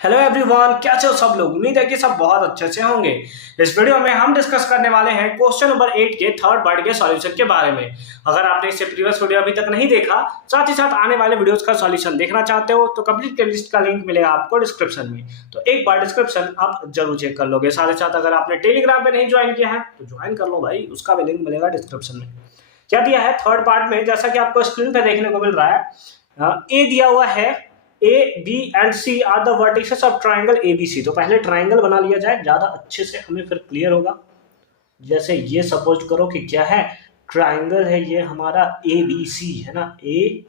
Hello everyone, कैसे हो सब लोग। उम्मीद है कि सब बहुत अच्छे से होंगे। इस वीडियो में हम डिस्कस करने वाले हैं क्वेश्चन नंबर 8 के थर्ड पार्ट के सॉल्यूशन के बारे में। अगर आपने इससे प्रीवियस वीडियो अभी तक नहीं देखा, साथ ही साथ आने वाले वीडियोस का सॉल्यूशन देखना चाहते हो तो कंप्लीट प्लेलिस्ट का लिंक मिलेगा आपको डिस्क्रिप्शन में। तो एक बार डिस्क्रिप्शन आप जरूर चेक कर लोगे। साथ ही साथ अगर आपने टेलीग्राम पे नहीं ज्वाइन किया है तो ज्वाइन कर लो भाई, उसका भी लिंक मिलेगा डिस्क्रिप्शन में। क्या दिया है थर्ड पार्ट में, जैसा कि आपको स्क्रीन पे देखने को मिल रहा है, ए दिया हुआ है A B and C are the vertices of triangle ABC. तो पहले ट्राइंगल बना लिया जाए, ज्यादा अच्छे से हमें फिर क्लियर होगा। जैसे ये सपोज करो कि क्या है, ट्राइंगल है ये हमारा ए बी सी है ना। ए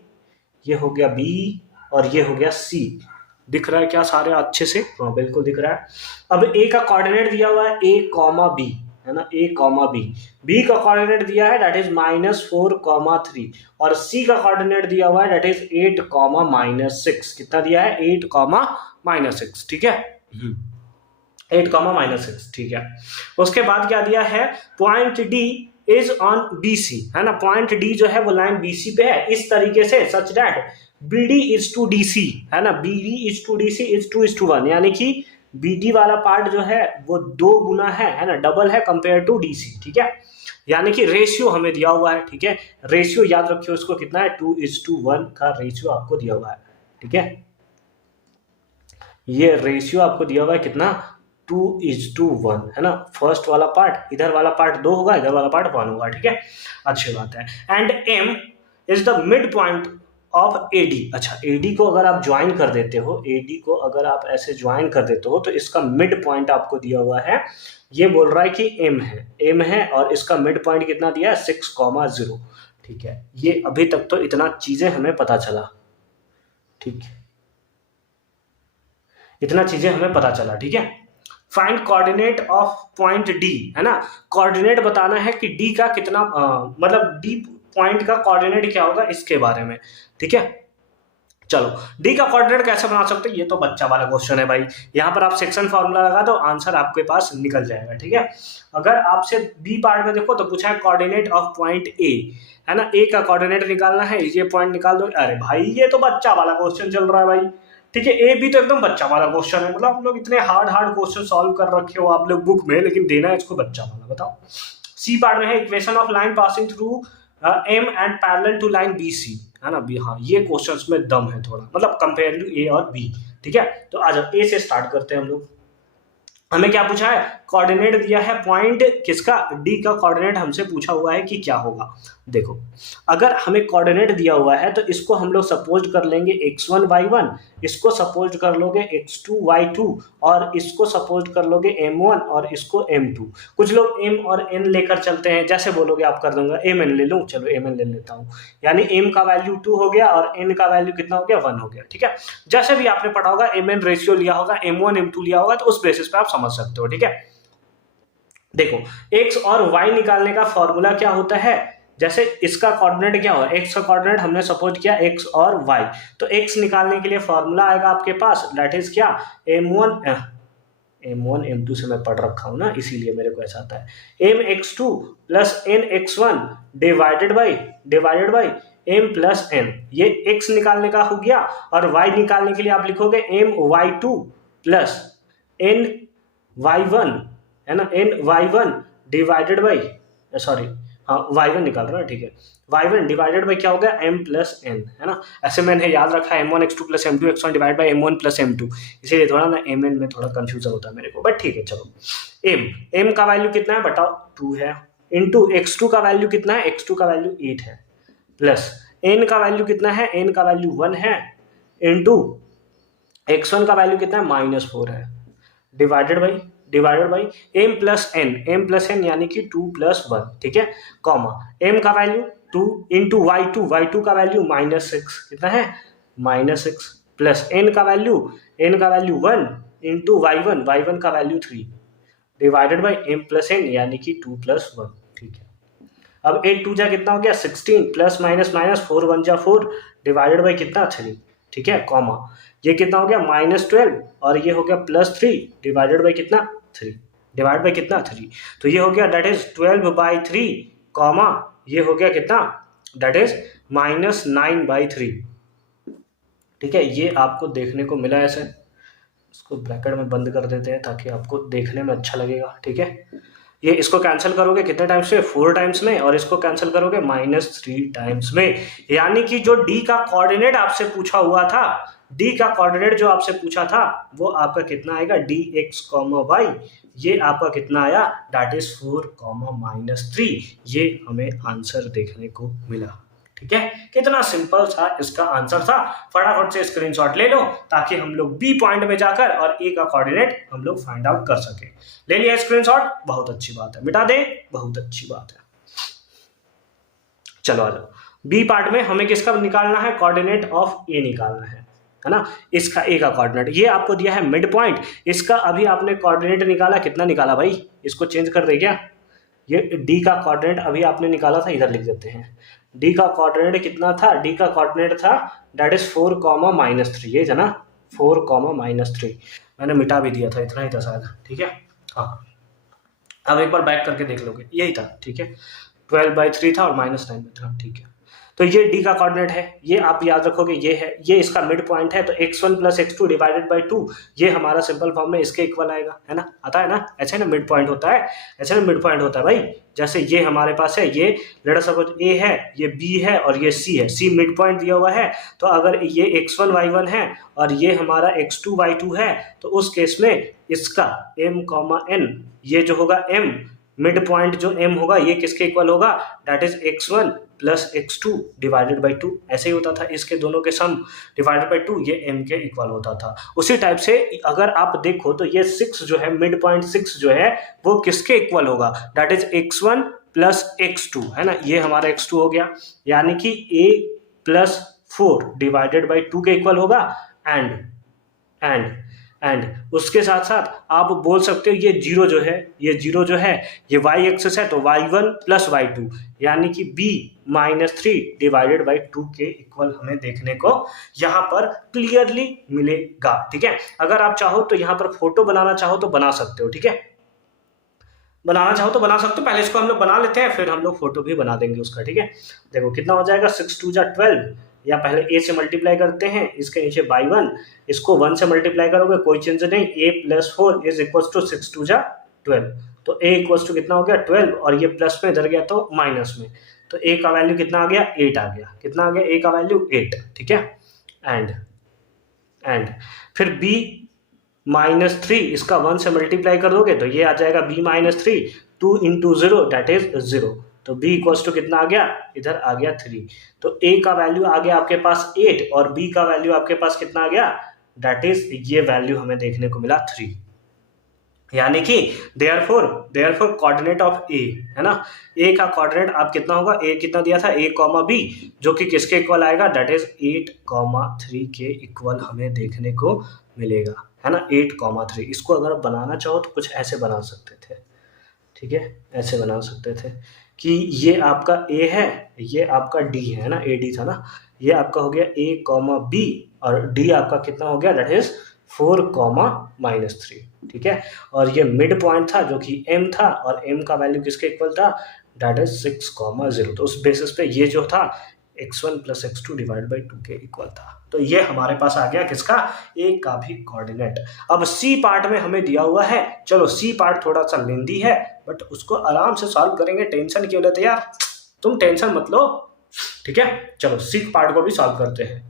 ये हो गया बी और ये हो गया सी। दिख रहा है क्या सारे अच्छे से? हाँ बिल्कुल दिख रहा है। अब ए का कोऑर्डिनेट दिया हुआ है ए कॉमा बी है ना, ए कॉमा बी। बी का कोऑर्डिनेट दिया है दैट इज -4,3 और सी का कोऑर्डिनेट दिया हुआ है दैट इज 8,-6। कितना दिया है? 8,-6। ठीक है, 8,-6। ठीक है। उसके बाद क्या दिया है, point D is on B C है ना। पॉइंट डी जो है वो लाइन बी सी पे है, इस तरीके से such that B D is to D C है ना। B D is to D C is 2:1, यानी कि बी डी वाला पार्ट जो है वो 2 गुना है ना, डबल है कंपेयर टू डी सी। ठीक है, यानी कि रेशियो हमें दिया हुआ है। ठीक है, रेशियो याद रखियो उसको, कितना है? 2:1 का रेशियो आपको दिया हुआ है। ठीक है, ये रेशियो आपको दिया हुआ है कितना? 2:1 है ना। फर्स्ट वाला पार्ट, इधर वाला पार्ट 2 होगा, इधर वाला पार्ट 1 होगा। ठीक है, अच्छी बात है। And M is the mid point of AD. अच्छा, एडी को अगर आप ज्वाइन कर देते हो, एडी को अगर आप ऐसे ज्वाइन कर देते हो तो इसका मिड पॉइंट आपको दिया हुआ है। ये बोल रहा है कि एम है और इसका मिड पॉइंट कितना दिया है? 6,0। ठीक है, ये अभी तक तो इतना चीजें हमें पता चला। ठीक है, इतना चीजें हमें पता चला। ठीक है, find coordinate of point D है ना। कोऑर्डिनेट बताना है कि डी का कितना मतलब डी पॉइंट का कोऑर्डिनेट क्या होगा इसके बारे में। ठीक है, चलो डी का कोऑर्डिनेट कैसे बना सकते हैं, ये तो बच्चा वाला क्वेश्चन है भाई। यहाँ पर आप सेक्शन फॉर्मूला लगा दो, आंसर आपके पास निकल जाएगा। ठीक है, अगर आपसे बी पार्ट में देखो तो पूछा है कोऑर्डिनेट ऑफ पॉइंट ए है ना। ए का कोऑर्डिनेट निकालना है, ये पॉइंट निकाल दो। अरे भाई ये तो बच्चा वाला क्वेश्चन चल रहा है भाई। ठीक है, ए बी तो एकदम बच्चा वाला क्वेश्चन है। मतलब आप लोग इतने हार्ड क्वेश्चन सॉल्व कर रखे हो आप लोग बुक में, लेकिन देना है इसको बच्चा वाला। बताओ, सी पार्ट में है equation of line passing through M and parallel to line B C है ना। बी, हाँ ये क्वेश्चंस में दम है थोड़ा, मतलब कंपेयर टू ए और बी। ठीक है, तो आ जाओ ए से स्टार्ट करते हैं हम लोग। हमें क्या पूछा है? कोऑर्डिनेट दिया है पॉइंट किसका? डी का कोऑर्डिनेट हमसे पूछा हुआ है कि क्या होगा। देखो, अगर हमें कोऑर्डिनेट दिया हुआ है तो इसको हम लोग सपोज कर लेंगे x1 y1, इसको सपोज कर लोगे x2 y2 और इसको सपोज कर लोगे m1 और इसको m2। कुछ लोग m और n लेकर चलते हैं, जैसे बोलोगे आप कर दूंगा। mn ले लूं, चलो mn ले लेता हूं, यानी m का वैल्यू 2 हो गया और n का वैल्यू कितना हो गया? 1 हो गया। ठीक है, जैसे भी आपने पढ़ा होगा mn रेशियो लिया होगा, m1 m2 लिया होगा, तो उस बेसिस पे आप समझ सकते हो। ठीक है, देखो x और y निकालने का फॉर्मूला क्या होता है? जैसे इसका कोऑर्डिनेट क्या होगा? x का कोऑर्डिनेट हमने सपोज किया x और y, तो x निकालने के लिए फॉर्मूला आएगा आपके पास, दैट इज क्या? m1 m2 से मैं पढ़ रखा हूं ना, इसीलिए मेरे को ऐसा आता है। mx2 plus nx1 divided by m plus n। ये x निकालने का हो गया, और y निकालने के लिए आप लिखोगे my2 प्लस ny1 है ना, ny1 डिवाइडेड बाई, सॉरी हाँ y1 निकाल रहा है। ठीक है, y1 डिवाइडेड बाई क्या हो गया? m प्लस n है ना। ऐसे मैंने याद रखा है m1 x2 plus m2 x1 divide by m1 plus m2, इसीलिए थोड़ा ना mn में थोड़ा कंफ्यूजन होता है मेरे को, बट ठीक है चलो। m का वैल्यू कितना है बताओ? 2 है। इनटू x2 का वैल्यू कितना है? x2 का वैल्यू 8 है, प्लस n का वैल्यू कितना है? n का वैल्यू 1 है, इनटू x1 का वैल्यू कितना है? -4 है, divided by m plus n यानी कि 2 + 1। ठीक है, कॉमा m का वैल्यू 2 इंटू y2 का वैल्यू -6, कितना है? -6, प्लस n का वैल्यू 1 इंटू y1 का value 3, divided by m plus n यानी कि 2 + 1। ठीक है, अब 8 2 जा कितना हो गया? 16, प्लस माइनस 4 1 जा 4, डिवाइडेड बाई कितना? 3। ठीक है, कॉमा ये कितना हो गया? -12 और ये हो गया +3, डिवाइडेड बाई कितना? 3, डिवाइड बाई कितना? 3। तो ये हो गया दैट इज 12/3, कॉमा ये हो गया कितना? That is -9/3। ठीक है, ये आपको देखने को मिला ऐसे। इसको ब्रैकेट में बंद कर देते हैं ताकि आपको देखने में अच्छा लगेगा, ठीक है। ये इसको कैंसिल करोगे कितने टाइम्स में, 4 टाइम्स में, और इसको कैंसिल करोगे -3 टाइम्स में। यानी कि जो डी का कोऑर्डिनेट आपसे पूछा हुआ था, डी का कोऑर्डिनेट जो आपसे पूछा था वो आपका कितना आएगा, dx, y, ये आपका कितना आया, दैट इज 4, -3। ये हमें आंसर देखने को मिला, ठीक है। कितना सिंपल सा इसका आंसर था। फटाफट से स्क्रीनशॉट ले लो ताकि हम लोग बी पॉइंट में जाकर और ए का कोऑर्डिनेट हम लोग फाइंड आउट कर सके। ले लिया स्क्रीनशॉट, बहुत अच्छी बात है। मिटा दे, बहुत अच्छी बात है। चलो आ जाओ, बी पार्ट में हमें किसका निकालना है, कोऑर्डिनेट ऑफ ए निकालना है ना। इसका ए का कोऑर्डिनेट ये आपको दिया है मिड पॉइंट, इसका अभी आपने कोऑर्डिनेट निकाला, कितना निकाला भाई, इसको चेंज कर दे क्या, ये डी का कोऑर्डिनेट अभी आपने निकाला था, इधर लिख देते हैं। डी का कोऑर्डिनेट कितना था, डी का कोऑर्डिनेट था दैट इज 4, -3, ये था ना, 4, -3। मैंने मिटा भी दिया था, इतना ही था शायद, ठीक है। हाँ, अब एक बार बैक करके देख लोगे, यही था, ठीक है। 12/3 था और -9 में था, ठीक है। तो ये डी का कोऑर्डिनेट है, ये आप याद रखोगे, ये है, ये इसका मिड पॉइंट है। तो x1 + x2 / 2 ये हमारा सिंपल फॉर्म में इसके इक्वल आएगा, है ना, आता है ना, ऐसे ना मिड पॉइंट होता है, ऐसे ना मिड पॉइंट होता है भाई। जैसे ये हमारे पास है, ये लेट अस सपोज a है, ये b है और ये c है, c मिड पॉइंट दिया हुआ है। तो अगर ये x1 y1 है और ये हमारा x2 y2 है, तो उस केस में इसका m, n, ये जो होगा m, मिड पॉइंट जो m होगा ये किसके इक्वल होगा, दैट इज x1 + x2 / 2। ऐसे ही होता था, इसके दोनों के सम / 2 ये m के इक्वल होता था। उसी टाइप से अगर आप देखो तो ये 6 जो है, मिड पॉइंट 6 जो है वो किसके इक्वल होगा, दैट इज x1 + x2, है ना, ये हमारा x2 हो गया, यानी कि a + 4 / 2 के इक्वल होगा। एंड उसके साथ साथ आप बोल सकते हो ये जीरो जो है, ये जीरो जो है ये y एक्सिस है, तो y1 + y2 यानी कि b -3 / 2 के इक्वल हमें देखने को यहाँ पर क्लियरली मिलेगा, ठीक है। अगर आप चाहो तो यहाँ पर फोटो बनाना चाहो तो बना सकते हो, ठीक है, बनाना चाहो तो बना सकते हो। पहले इसको हम लोग बना लेते हैं, फिर हम लोग फोटो भी बना देंगे उसका, ठीक है। देखो कितना हो जाएगा, 6 × 2 = 12, या पहले a से मल्टीप्लाई करते हैं, इसके नीचे by 1, इसको 1 से मल्टीप्लाई करोगे, कोई चेंज नहीं, a + 4 = 6 × 2 = 12। तो a = कितना हो गया, 12, और ये प्लस में इधर गया तो माइनस में, तो a का वैल्यू कितना आ गया, 8 आ गया। कितना आ गया, a का वैल्यू 8, ठीक है। एंड फिर b -3, इसका 1 से मल्टीप्लाई कर दोगे तो ये आ जाएगा b -3, 2 × 0 दैट इज 0। तो b = कितना आ गया, इधर आ गया 3। तो a का वैल्यू आ गया आपके पास 8 और b का वैल्यू आपके पास कितना आ गया, दैट इज ये वैल्यू हमें देखने को मिला 3। यानी कि देयरफॉर कोऑर्डिनेट ऑफ a, है ना, a का कोऑर्डिनेट आप कितना होगा, a कितना दिया था, a, b, जो कि किसके इक्वल आएगा, दैट इज 8, 3 के इक्वल हमें देखने को मिलेगा, है ना, 8, 3। इसको अगर आप बनाना चाहो तो कुछ ऐसे बना सकते थे, ठीक है, ऐसे बना सकते थे कि ये आपका a है, ये आपका d है ना, AD था ना, ये आपका हो गया a, b, और d आपका कितना हो गया, दैट इज 4, -3, ठीक है। और ये मिड पॉइंट था जो कि m था, और m का वैल्यू किसके इक्वल था, दैट इज 6, 0। तो उस बेसिस पे ये जो था x1 + x2 / 2 के इक्वल था। तो ये हमारे पास आ गया किसका, a का भी कोऑर्डिनेट। अब c पार्ट में हमें दिया हुआ है, चलो c पार्ट थोड़ा सा लेंदी है बट उसको आराम से सॉल्व करेंगे, टेंशन क्यों लेते यार, तुम टेंशन मत लो, ठीक है। चलो c पार्ट को भी सॉल्व करते हैं।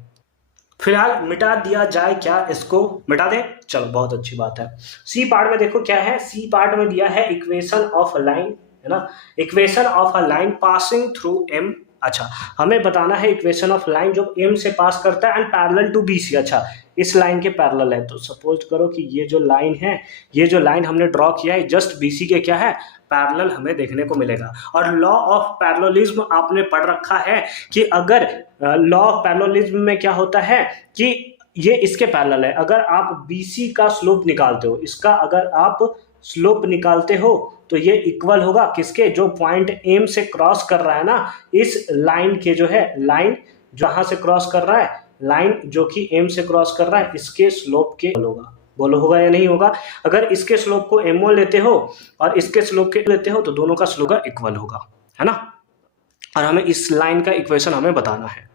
फिलहाल मिटा दिया जाए क्या, इसको मिटा दे, चलो बहुत अच्छी बात है। सी पार्ट में देखो क्या है, सी पार्ट में दिया है इक्वेशन ऑफ अ लाइन, है ना, equation of a line passing through M. अच्छा, हमें बताना है इक्वेशन ऑफ लाइन जो एम से पास करता है एंड पैरेलल टू बीसी। अच्छा, इस लाइन के पैरेलल है, तो सपोज करो कि ये जो लाइन है, ये जो लाइन हमने ड्रॉ किया है जस्ट बीसी के क्या है, पैरेलल हमें देखने को मिलेगा। और लॉ ऑफ पैरेललिज्म आपने पढ़ रखा है कि अगर लॉ ऑफ पैरेललिज्म में क्या होता है कि ये इसके पैरेलल है, अगर आप बीसी का स्लोप निकालते हो, इसका अगर आप स्लोप निकालते हो तो ये इक्वल होगा किसके, जो पॉइंट एम से क्रॉस कर रहा है ना, इस लाइन के जो है, लाइन जहां से क्रॉस कर रहा है, लाइन जो कि एम से क्रॉस कर रहा है, इसके स्लोप के होगा। बोलो होगा या नहीं होगा। अगर इसके स्लोप को m1 लेते हो और इसके स्लोप के लेते हो तो दोनों का स्लोप इक्वल होगा, है ना। और हमें इस लाइन का इक्वेशन हमें बताना है।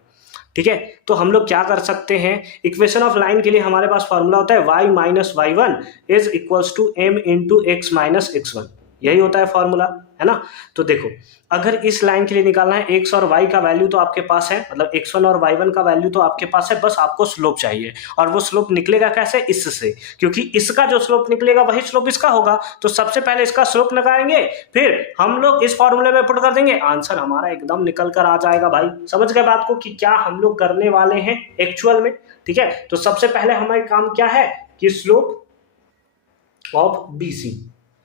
ठीक है। तो हम लोग क्या कर सकते हैं, इक्वेशन ऑफ लाइन के लिए हमारे पास फॉर्मूला होता है y minus y one is equals to m into x minus x one, यही होता है फॉर्मूला, है ना। तो देखो अगर इस लाइन के लिए निकालना है x और y का वैल्यू तो आपके पास है, मतलब x1 और y1 का वैल्यू तो आपके पास है, बस आपको स्लोप चाहिए। और वो स्लोप निकलेगा कैसे, इससे, क्योंकि इसका जो स्लोप निकलेगा वही स्लोप इसका होगा। तो सबसे पहले इसका स्लोप लगाएंगे, फिर हम लोग इस फॉर्मूले में पुट कर देंगे, आंसर हमारा एकदम निकल कर आ जाएगा। भाई समझ गए बात को कि क्या हम लोग करने वाले हैं एक्चुअल में, ठीक है। तो सबसे पहले हमारा काम क्या है कि स्लोप ऑफ BC,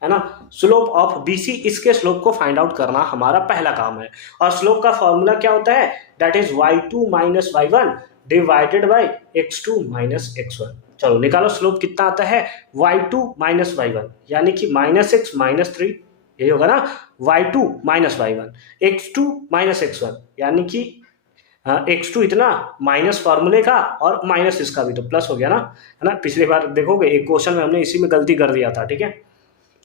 है ना, स्लोप ऑफ BC, इसके स्लोप को फाइंड आउट करना हमारा पहला काम है। और स्लोप का फॉर्मूला क्या होता है, that is y2 minus y1 divided by x2 minus x1। चलो निकालो स्लोप कितना आता है, y2 माइनस y1 यानी कि माइनस एक्स माइनस 3, यही होगा ना, y2 minus y1, x2 minus x1 यानी कि x2 इतना माइनस फॉर्मूले का और माइनस इसका भी तो प्लस हो गया ना, है ना। पिछली बार देखोगे एक क्वेश्चन में हमने इसी में गलती कर दिया था, ठीक है,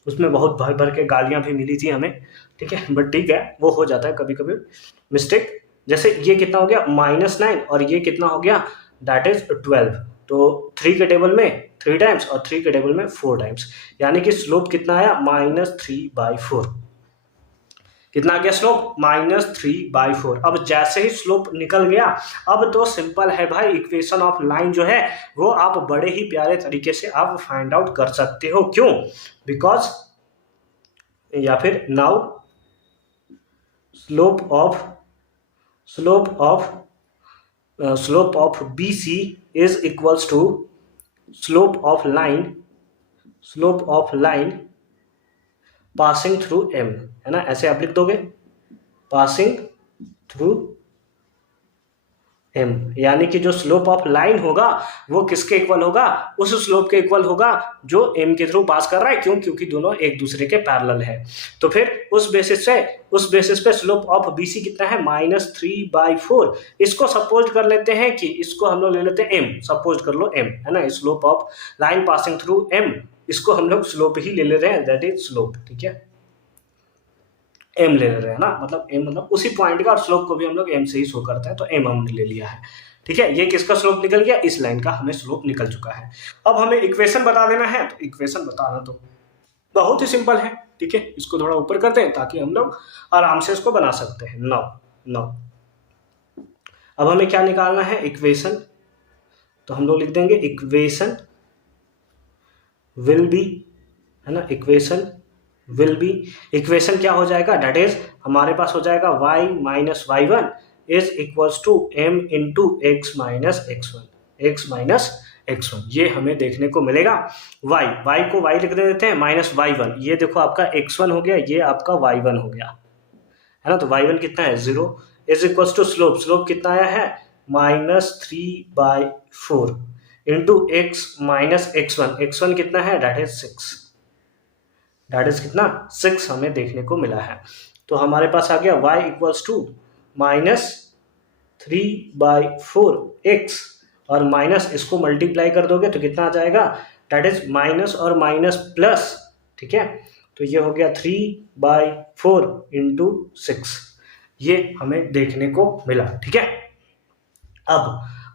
उसमें बहुत भर भर के गालियां भी मिली थी हमें, ठीक है, बट ठीक है, वो हो जाता है कभी कभी मिस्टेक। जैसे ये कितना हो गया -9 और ये कितना हो गया, दैट इज 12। तो 3 के टेबल में 3 टाइम्स और 3 के टेबल में 4 टाइम्स, यानी कि स्लोप कितना आया -3/4। कितना आ गया स्लोप, -3/4। अब जैसे ही स्लोप निकल गया, अब तो सिंपल है भाई, इक्वेशन ऑफ लाइन जो है वो आप बड़े ही प्यारे तरीके से आप फाइंड आउट कर सकते हो। क्यों, बिकॉज या फिर now slope of BC is equals to slope of line passing through M, है ना, ऐसे आप लिख दोगे, पासिंग थ्रू M, यानी कि जो स्लोप ऑफ लाइन होगा वो किसके इक्वल होगा, उस स्लोप के इक्वल होगा जो M के थ्रू पास कर रहा है। क्यों, क्योंकि दोनों एक दूसरे के पैरेलल है। तो फिर उस बेसिस पे स्लोप ऑफ BC कितना है, -3/4। इसको सपोज कर लेते हैं कि इसको हम लोग ले लेते हैं M, सपोज कर लो M, है ना, slope of line passing through M, इसको हम लोग स्लोप ही ले ले रहे हैं, दैट इज स्लोप, ठीक है, M ले रहे हैं ना, मतलब M मतलब उसी पॉइंट का, और स्लोप को भी हम लोग M से ही शो करते हैं, तो M हमने ले लिया है, ठीक है। ये किसका स्लोप निकल गया, इस लाइन का हमें स्लोप निकल चुका है। अब हमें इक्वेशन बता देना है, तो इक्वेशन बताना तो बहुत ही सिंपल है, ठीक है। इसको थोड़ा ऊपर करते हैं ताकि हम लोग आराम से इसको बना सकते हैं। नाउ अब हमें क्या निकालना है, इक्वेशन, तो हम लोग लिख देंगे इक्वेशन विल बी, है ना, इक्वेशन क्या हो जाएगा, डेट इज हमारे पास हो जाएगा y minus y1 is equals to m into x minus x1, ये हमें देखने को मिलेगा। y को y लिख देते हैं, माइनस y1, ये देखो आपका x1 हो गया, ये आपका y1 हो गया, है ना। तो y1 कितना है 0 इज इक्वल्स टू स्लोप कितना आया है -3/4 इंटू x माइनस x1 कितना है, डेट इज 6 हमें देखने को मिला है। तो हमारे पास आ गया y इक्वल्स टू -3/4x और माइनस इसको मल्टीप्लाई कर दोगे तो कितना आ जाएगा, दैट इज माइनस और माइनस प्लस, ठीक है। तो ये हो गया 3/4 इंटू 6, ये हमें देखने को मिला, ठीक है।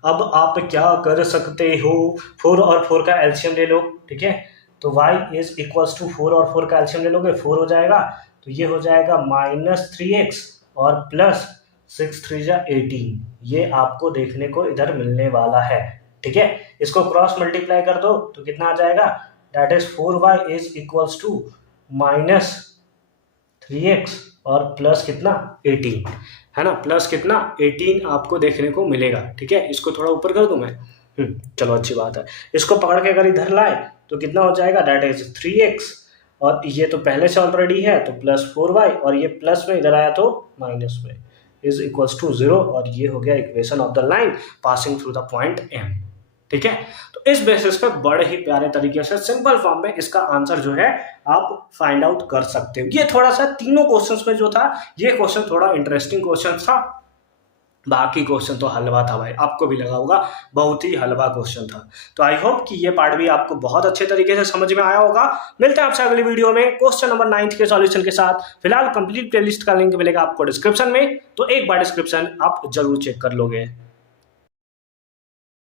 अब आप क्या कर सकते हो, 4 और 4 का एलसीएम ले लो, ठीक है। तो y इज इक्वल्स टू 4 और 4 का एलसीएम ले लोगे, 4 हो जाएगा, तो ये हो जाएगा -3x और प्लस 6 3 जा 18, ये आपको देखने को इधर मिलने वाला है, ठीक है। इसको क्रॉस मल्टीप्लाई कर दो तो कितना आ जाएगा, that is 4y is equals to -3x और प्लस कितना 18, है ना, प्लस कितना 18 आपको देखने को मिलेगा, ठीक है। इसको थोड़ा ऊपर कर दूं मैं, चलो अच्छी बात है। इसको पकड़ के अगर इधर लाए तो कितना हो जाएगा, दैट इज 3x और ये तो पहले से ऑलरेडी है तो प्लस 4y और ये प्लस में इधर आया तो माइनस में, इज इक्वल्स टू 0, और ये हो गया equation of the line passing through the point M, ठीक है। तो इस बेसिस पे बड़े ही प्यारे तरीके से सिंपल फॉर्म में इसका आंसर जो है आप फाइंड आउट कर सकते हो। ये थोड़ा सा तीनों क्वेश्चंस में जो था, ये क्वेश्चन थोड़ा इंटरेस्टिंग क्वेश्चन था, बाकी क्वेश्चन तो हलवा था भाई, आपको भी लगा होगा बहुत ही हलवा क्वेश्चन था। तो आई होप कि ये पार्ट भी आपको बहुत अच्छे तरीके से समझ में आया होगा। मिलते हैं आपसे अगली वीडियो में क्वेश्चन नंबर 9 के सॉल्यूशन के साथ। फिलहाल कंप्लीट प्लेलिस्ट का लिंक मिलेगा आपको डिस्क्रिप्शन में, तो एक बार डिस्क्रिप्शन आप जरूर चेक कर लोगे।